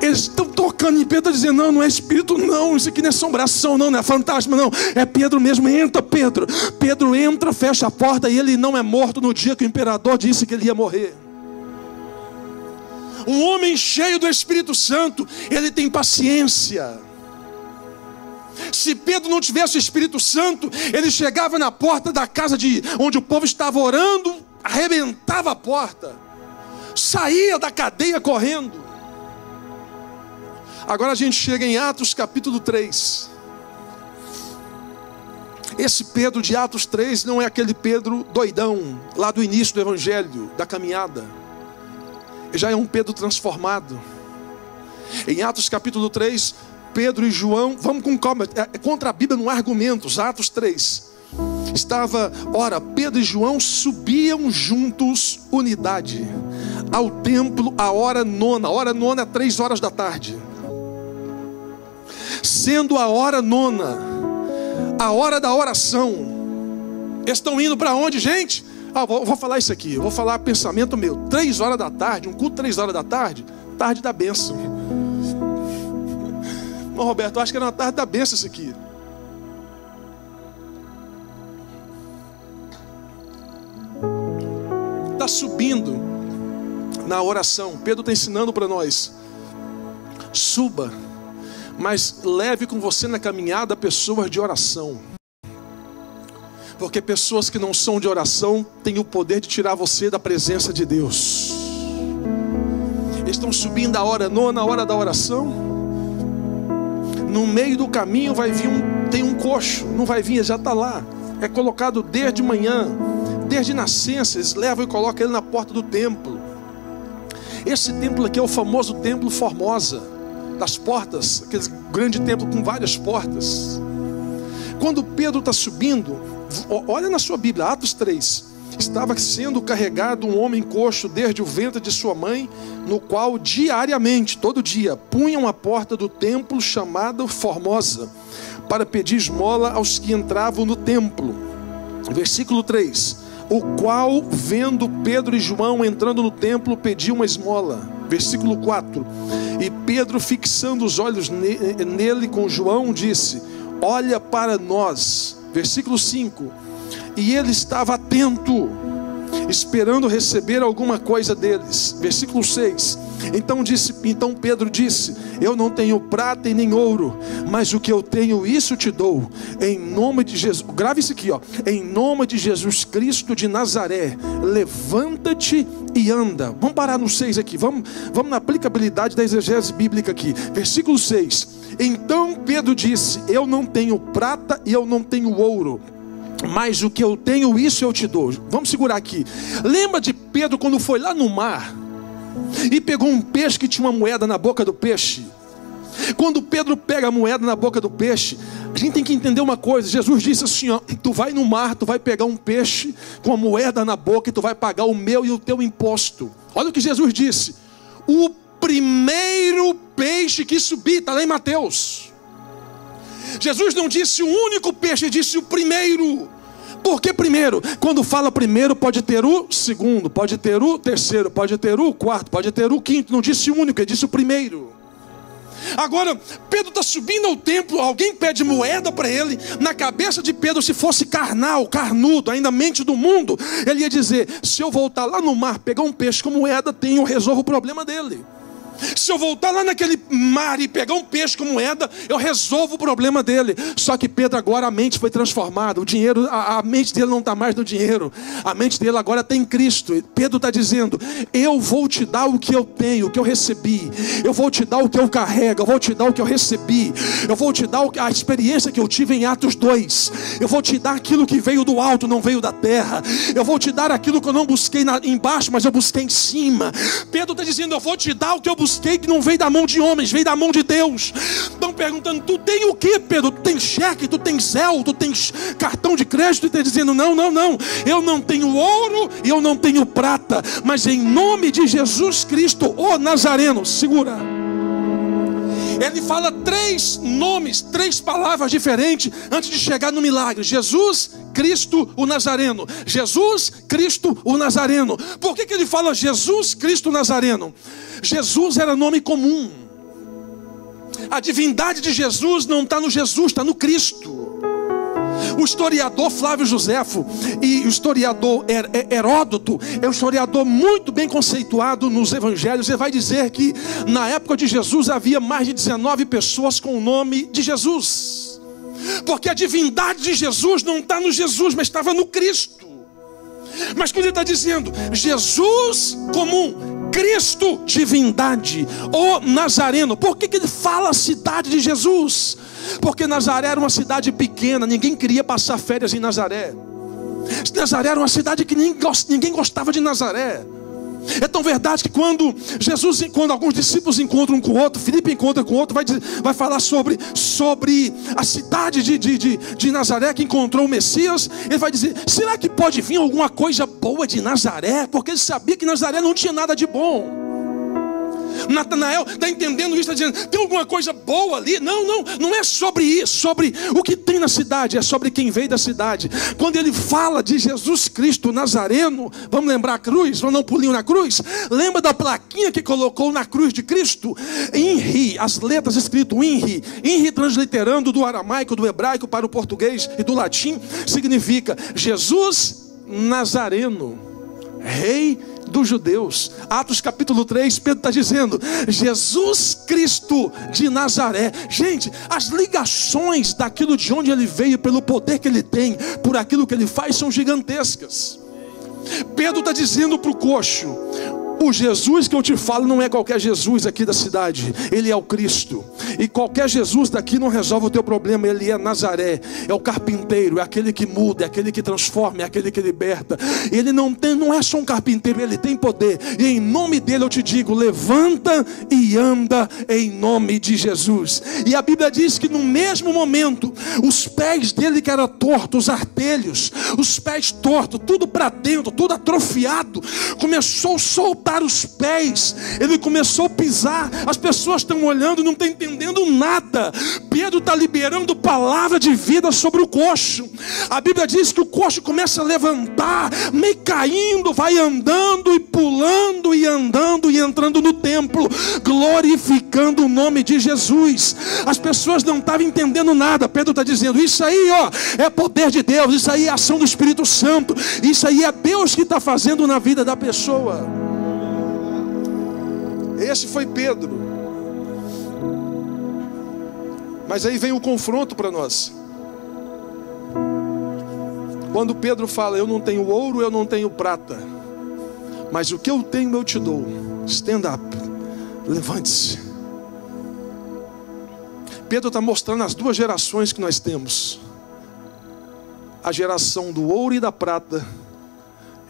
Eles estão tocando em Pedro, dizendo, não é espírito não, isso aqui não é assombração não é fantasma não, é Pedro mesmo, entra Pedro. Pedro entra, fecha a porta e ele não é morto no dia que o imperador disse que ele ia morrer. Um homem cheio do Espírito Santo, ele tem paciência. Se Pedro não tivesse o Espírito Santo, ele chegava na porta da casa onde o povo estava orando, arrebentava a porta, saía da cadeia correndo. Agora a gente chega em Atos capítulo 3. Esse Pedro de Atos 3 não é aquele Pedro doidão, lá do início do evangelho, da caminhada. Já é um Pedro transformado. Em Atos capítulo 3, Pedro e João, vamos com calma, contra a Bíblia não há argumentos. Atos 3, ora, Pedro e João subiam juntos, unidade, ao templo, a hora nona é 3 horas da tarde. Sendo a hora nona, a hora da oração, eles estão indo para onde, gente? Vou falar isso aqui, eu vou falar pensamento meu, 3 horas da tarde, um culto 3 horas da tarde, tarde da bênção. Roberto, eu acho que era na tarde da bênção isso aqui. Está subindo na oração. Pedro está ensinando para nós: suba, mas leve com você na caminhada pessoas de oração. Porque pessoas que não são de oração têm o poder de tirar você da presença de Deus. Eles estão subindo a hora nona, a hora da oração. No meio do caminho vai vir tem um coxo, não vai vir, já está lá. É colocado desde manhã, desde nascença, eles levam e colocam ele na porta do templo. Esse templo aqui é o famoso templo Formosa, das portas, aquele grande templo com várias portas. Quando Pedro está subindo, olha na sua Bíblia, Atos 3. Estava sendo carregado um homem coxo desde o ventre de sua mãe, no qual diariamente, todo dia, punham a porta do templo chamada Formosa, para pedir esmola aos que entravam no templo. Versículo 3. O qual, vendo Pedro e João entrando no templo, pediu uma esmola. Versículo 4. E Pedro, fixando os olhos nele com João, disse: olha para nós. Versículo 5. E ele estava atento, esperando receber alguma coisa deles. Versículo 6. Então Pedro disse: eu não tenho prata e nem ouro, mas o que eu tenho, isso te dou. Em nome de Jesus, grave isso aqui, ó. Em nome de Jesus Cristo de Nazaré, levanta-te e anda. Vamos parar no 6 aqui, vamos na aplicabilidade da exegese bíblica aqui. Versículo 6. Então Pedro disse: eu não tenho prata e eu não tenho ouro, mas o que eu tenho, isso eu te dou. Vamos segurar aqui. Lembra de Pedro quando foi lá no mar e pegou um peixe que tinha uma moeda na boca do peixe? Quando Pedro pega a moeda na boca do peixe, a gente tem que entender uma coisa. Jesus disse assim, ó: tu vai no mar, tu vai pegar um peixe com a moeda na boca e tu vai pagar o meu e o teu imposto. Olha o que Jesus disse: o primeiro peixe que subir, está lá em Mateus. Jesus não disse o único peixe, ele disse o primeiro. Por que primeiro? Quando fala primeiro, pode ter o segundo, pode ter o terceiro, pode ter o quarto, pode ter o quinto. Não disse o único, ele disse o primeiro. Agora, Pedro está subindo ao templo, alguém pede moeda para ele. Na cabeça de Pedro, se fosse carnal, carnudo, ainda mente do mundo, ele ia dizer: se eu voltar lá no mar, pegar um peixe com moeda, eu resolvo o problema dele. Se eu voltar lá naquele mar e pegar um peixe com moeda, eu resolvo o problema dele. Só que Pedro agora, a mente foi transformada. O dinheiro, a mente dele não está mais no dinheiro. A mente dele agora está em Cristo. E Pedro está dizendo: eu vou te dar o que eu tenho, o que eu recebi. Eu vou te dar o que eu carrego. Eu vou te dar o que eu recebi. Eu vou te dar a experiência que eu tive em Atos 2. Eu vou te dar aquilo que veio do alto, não veio da terra. Eu vou te dar aquilo que eu não busquei embaixo, mas eu busquei em cima. Pedro está dizendo: eu vou te dar o que eu busquei, que não veio da mão de homens, veio da mão de Deus. Estão perguntando: tu tem o que, Pedro? Tu tem cheque, tu tem Zelle, tu tem cartão de crédito? E está dizendo: não, eu não tenho ouro e eu não tenho prata, mas em nome de Jesus Cristo, o Nazareno. Segura. Ele fala 3 nomes, 3 palavras diferentes antes de chegar no milagre: Jesus, Cristo, o Nazareno. Jesus, Cristo, o Nazareno. Por que ele fala Jesus, Cristo, Nazareno? Jesus era nome comum. A divindade de Jesus não está no Jesus, está no Cristo. O historiador Flávio Joséfo e o historiador Heródoto é um historiador muito bem conceituado nos evangelhos. Ele vai dizer que na época de Jesus havia mais de 19 pessoas com o nome de Jesus, porque a divindade de Jesus não está no Jesus, mas estava no Cristo. Mas quando ele está dizendo Jesus comum, Cristo divindade, o Nazareno, por que ele fala a cidade de Jesus? Porque Nazaré era uma cidade pequena, ninguém queria passar férias em Nazaré. Nazaré era uma cidade que ninguém gostava de Nazaré. É tão verdade que quando alguns discípulos encontram um com o outro, Filipe encontra com o outro, vai falar sobre a cidade de Nazaré que encontrou o Messias. Ele vai dizer: será que pode vir alguma coisa boa de Nazaré? Porque ele sabia que Nazaré não tinha nada de bom. Natanael está entendendo isso, está dizendo: tem alguma coisa boa ali? Não é sobre isso, sobre o que tem na cidade, é sobre quem veio da cidade. Quando ele fala de Jesus Cristo Nazareno, vamos lembrar a cruz, vamos dar um pulinho na cruz. Lembra da plaquinha que colocou na cruz de Cristo? INRI, as letras escrito INRI. INRI, transliterando do aramaico, do hebraico para o português e do latim, significa Jesus Nazareno. Rei dos judeus. Atos capítulo 3, Pedro está dizendo: Jesus Cristo de Nazaré. Gente, as ligações daquilo de onde ele veio, pelo poder que ele tem, por aquilo que ele faz, são gigantescas. Pedro está dizendo para o coxo: o Jesus que eu te falo não é qualquer Jesus aqui da cidade, ele é o Cristo. E qualquer Jesus daqui não resolve o teu problema. Ele é Nazaré, é o carpinteiro, é aquele que muda, é aquele que transforma, é aquele que liberta. Ele não é só um carpinteiro, ele tem poder. E em nome dele eu te digo: levanta e anda em nome de Jesus. E a Bíblia diz que no mesmo momento, os pés dele que eram tortos, os artelhos, os pés tortos, tudo para dentro, tudo atrofiado, começou a soltar os pés, ele começou a pisar. As pessoas estão olhando, não estão entendendo nada. Pedro está liberando palavra de vida sobre o coxo. A Bíblia diz que o coxo começa a levantar, meio caindo, vai andando e pulando e andando e entrando no templo, glorificando o nome de Jesus. As pessoas não estavam entendendo nada. Pedro está dizendo: isso aí, ó, é poder de Deus, isso aí é ação do Espírito Santo, isso aí é Deus que está fazendo na vida da pessoa. Esse foi Pedro. Mas aí vem o confronto para nós. Quando Pedro fala: eu não tenho ouro, eu não tenho prata, mas o que eu tenho eu te dou. Stand up, levante-se. Pedro está mostrando as duas gerações que nós temos: a geração do ouro e da prata,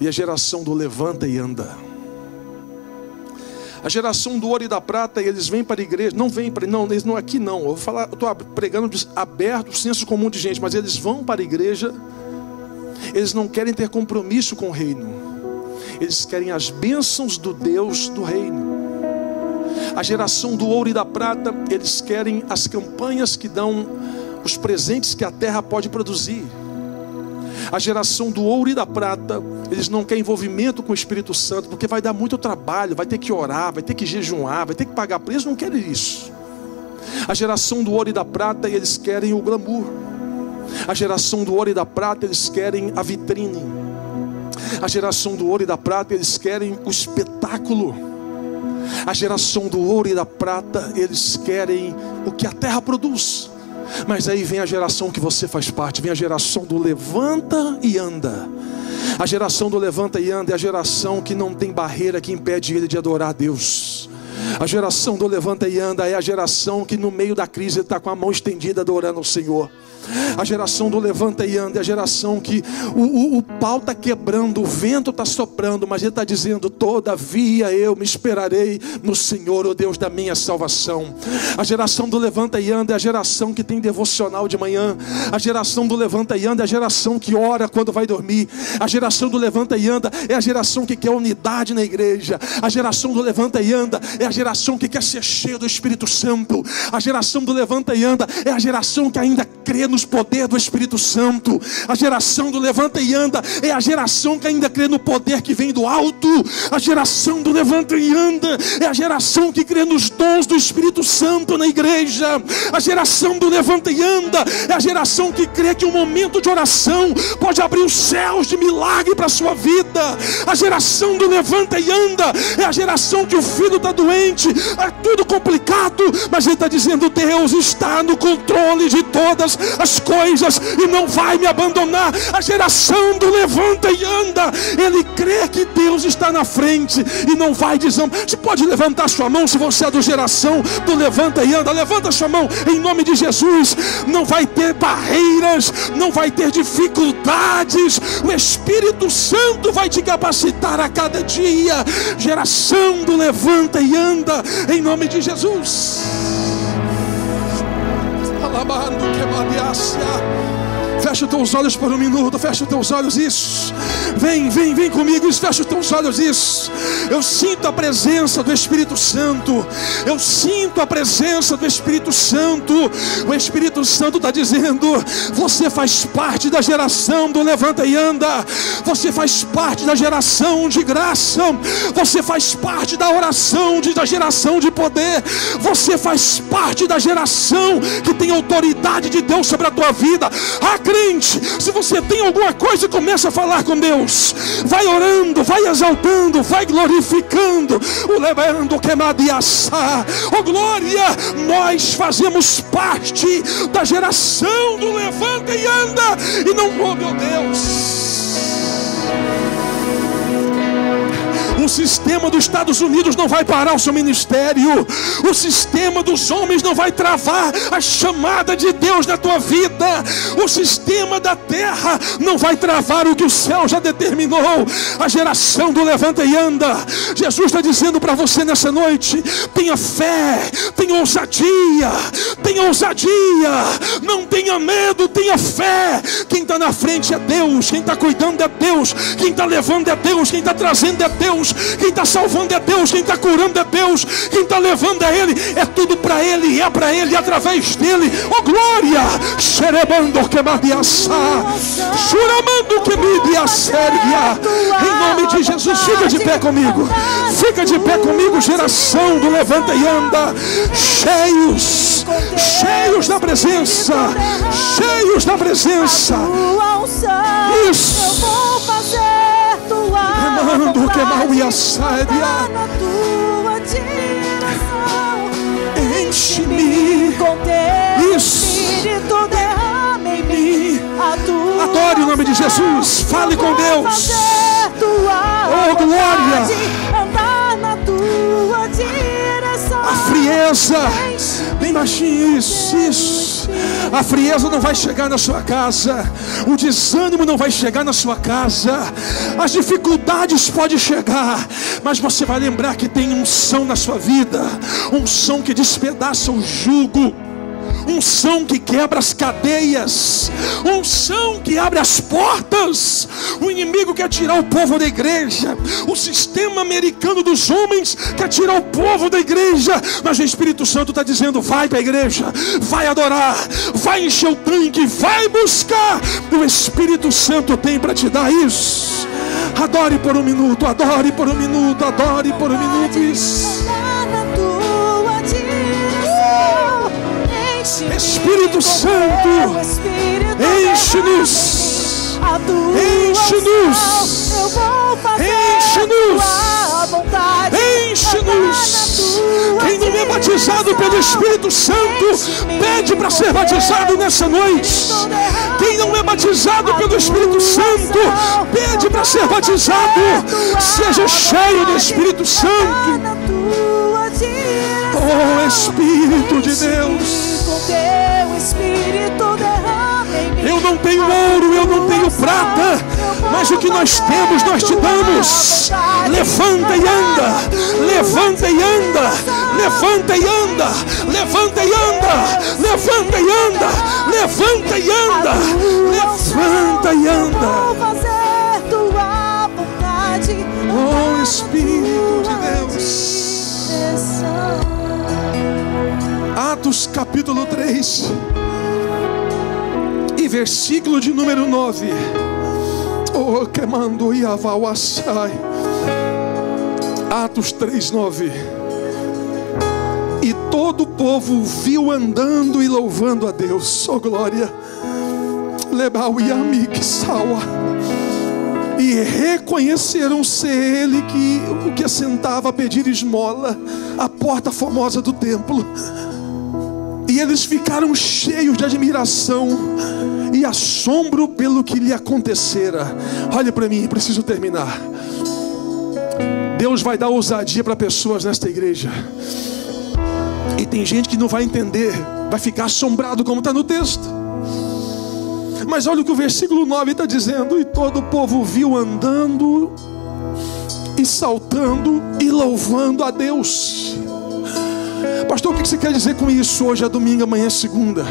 e a geração do levanta e anda. A geração do ouro e da prata, eles vêm para a igreja, eles não aqui não. Eu estou pregando aberto, o senso comum de gente, mas eles vão para a igreja, eles não querem ter compromisso com o reino, eles querem as bênçãos do Deus do reino. A geração do ouro e da prata, eles querem as campanhas que dão os presentes que a terra pode produzir. A geração do ouro e da prata, eles não querem envolvimento com o Espírito Santo, porque vai dar muito trabalho, vai ter que orar, vai ter que jejuar, vai ter que pagar preço. Não querem isso. A geração do ouro e da prata, eles querem o glamour. A geração do ouro e da prata, eles querem a vitrine. A geração do ouro e da prata, eles querem o espetáculo. A geração do ouro e da prata, eles querem o que a terra produz. Mas aí vem a geração que você faz parte, vem a geração do levanta e anda. A geração do levanta e anda é a geração que não tem barreira que impede ele de adorar a Deus. A geração do levanta e anda é a geração que no meio da crise está com a mão estendida adorando ao Senhor. A geração do levanta e anda é a geração que o pau está quebrando, o vento está soprando, mas ele está dizendo: todavia eu me esperarei no Senhor, o Deus da minha salvação. A geração do levanta e anda é a geração que tem devocional de manhã. A geração do levanta e anda é a geração que ora quando vai dormir. A geração do levanta e anda é a geração que quer unidade na igreja. A geração do levanta e anda é a geração que quer ser cheia do Espírito Santo. A geração do levanta e anda é a geração que ainda crê nos poder do Espírito Santo. A geração do levanta e anda é a geração que ainda crê no poder que vem do alto. A geração do levanta e anda é a geração que crê nos dons do Espírito Santo na igreja. A geração do levanta e anda é a geração que crê que um momento de oração pode abrir os céus de milagre para a sua vida. A geração do levanta e anda é a geração que o filho está doente, é tudo complicado, mas ele está dizendo: Deus está no controle de todas as coisas e não vai me abandonar. A geração do levanta e anda, ele crê que Deus está na frente e não vai desanimar. Você pode levantar sua mão se você é da geração do levanta e anda. Levanta sua mão em nome de Jesus. Não vai ter barreiras, não vai ter dificuldades. O Espírito Santo vai te capacitar a cada dia. Geração do levanta e anda em nome de Jesus. Fecha os teus olhos por um minuto. Fecha os teus olhos, isso. Vem comigo, isso. Fecha os teus olhos, isso. Eu sinto a presença do Espírito Santo. Eu sinto a presença do Espírito Santo. O Espírito Santo está dizendo: você faz parte da geração do levanta e anda. Você faz parte da geração de graça. Você faz parte da oração da geração de poder. Você faz parte da geração que tem autoridade de Deus sobre a tua vida. crente, se você tem alguma coisa, começa a falar com Deus. Vai orando, vai exaltando, vai glorificando. O levando queimado e assar. Oh glória, nós fazemos parte da geração do levanta e anda. E não, oh meu Deus. O sistema dos Estados Unidos não vai parar o seu ministério. O sistema dos homens não vai travar a chamada de Deus na tua vida. O sistema da terra não vai travar o que o céu já determinou. A geração do levanta e anda. Jesus está dizendo para você nessa noite: tenha fé, tenha ousadia, tenha ousadia. Não tenha medo, tenha fé. Quem está na frente é Deus. Quem está cuidando é Deus. Quem está levando é Deus. Quem está trazendo é Deus. Quem está salvando é Deus, quem está curando é Deus, quem está levando é Ele, é tudo para Ele, é para Ele, através dEle. Oh glória! Xerebando que madiaçá, churamando que midiacéria. Em nome de Jesus, fica de pé comigo, fica de pé comigo, geração do levanta e anda, cheios, cheios da presença, cheios da presença. Isso. Remando que mal e assédia. Enche-me com teu Espírito, derrama em mim. Adore o nome de Jesus. Fale com Deus. Oh glória. A frieza. Bem baixinho, isso. A frieza não vai chegar na sua casa. O desânimo não vai chegar na sua casa. As dificuldades podem chegar, mas você vai lembrar que tem unção na sua vida. Unção que despedaça o jugo. Unção que quebra as cadeias. Unção que abre as portas. O inimigo quer tirar o povo da igreja. O sistema americano dos homens quer tirar o povo da igreja. Mas o Espírito Santo está dizendo: vai para a igreja, vai adorar, vai encher o tanque, vai buscar. O Espírito Santo tem para te dar isso. Adore por um minuto, adore por um minuto, adore por um minuto. Isso. Espírito Santo, enche-nos, enche-nos, enche-nos, enche-nos. Quem não é batizado pelo Espírito Santo, pede para ser batizado nessa noite. Quem não é batizado pelo Espírito Santo, pede para ser batizado. Seja cheio do Espírito Santo. Oh Espírito de Deus, eu não tenho ouro, eu não tenho prata, mas o que nós temos nós te damos. Levanta e anda, levanta e anda, levanta e anda, levanta e anda, levanta e anda, levanta e anda, levanta e anda. Oh Espírito de Deus. Atos capítulo 3 e versículo de número 9. Oh, que mandou Iaval Assai. Atos 3, 9. E todo o povo viu andando e louvando a Deus. Oh glória. Lebau Yamik Sawa. E reconheceram ser ele que o que assentava a pedir esmola à porta famosa do templo. E eles ficaram cheios de admiração e assombro pelo que lhe acontecera. Olha para mim, preciso terminar. Deus vai dar ousadia para pessoas nesta igreja. E tem gente que não vai entender, vai ficar assombrado como está no texto. Mas olha o que o versículo 9 está dizendo. E todo o povo viu andando e saltando e louvando a Deus. Pastor, o que você quer dizer com isso? Hoje é domingo, amanhã é segunda.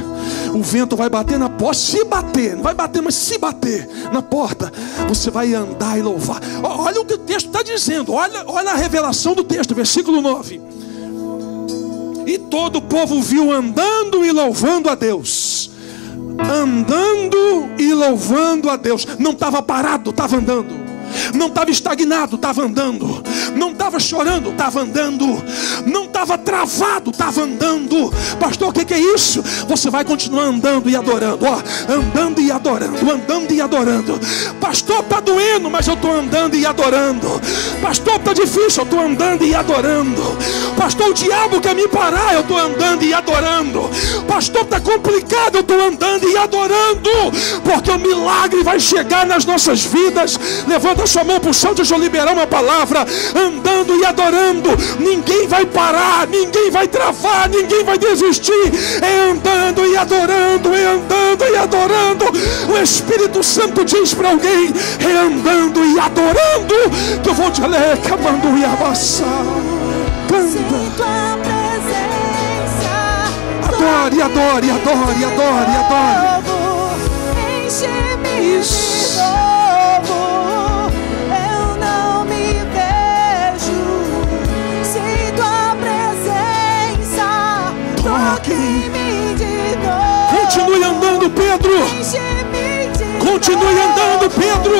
O vento vai bater na porta. Se bater, não vai bater, mas se bater na porta, você vai andar e louvar. Olha o que o texto está dizendo. Olha a revelação do texto, versículo 9. E todo o povo viu andando e louvando a Deus. Andando e louvando a Deus. Não estava parado, estava andando. Não estava estagnado, estava andando. Não estava chorando, estava andando. Não estava travado, estava andando. Pastor, o que é isso? Você vai continuar andando e adorando, ó, andando e adorando, andando e adorando. Pastor, está doendo, mas eu estou andando e adorando. Pastor, está difícil, eu estou andando e adorando. Pastor, o diabo quer me parar, eu estou andando e adorando. Pastor, está complicado, eu estou andando e adorando, porque o milagre vai chegar nas nossas vidas. Levanta sua mão para o céu, deixa eu liberar uma palavra. Andando e adorando, ninguém vai parar, ninguém vai travar, ninguém vai desistir. É andando e adorando, é andando e adorando. O Espírito Santo diz para alguém: é andando e adorando que eu vou te ler, acabando e abaçar. Canta, adore, adore, adore, adore, adore. Enche-me de novo, eu não me vejo sem tua presença. Toque-me de novo. Continue andando, Pedro. Enche-me de Continue andando, Pedro.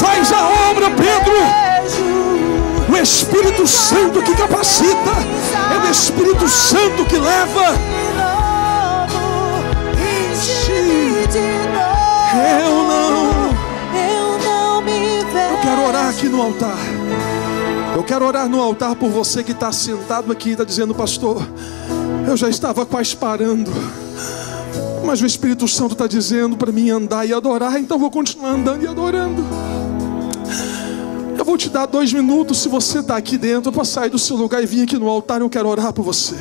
Faz a obra, Pedro. O Espírito Santo que capacita, é o Espírito Santo que leva. Eu quero orar aqui no altar. Eu quero orar no altar por você que está sentado aqui e está dizendo: pastor, eu já estava quase parando, mas o Espírito Santo está dizendo para mim andar e adorar, então vou continuar andando e adorando. Eu vou te dar 2 minutos. Se você está aqui dentro, para sair do seu lugar e vir aqui no altar, eu quero orar por você.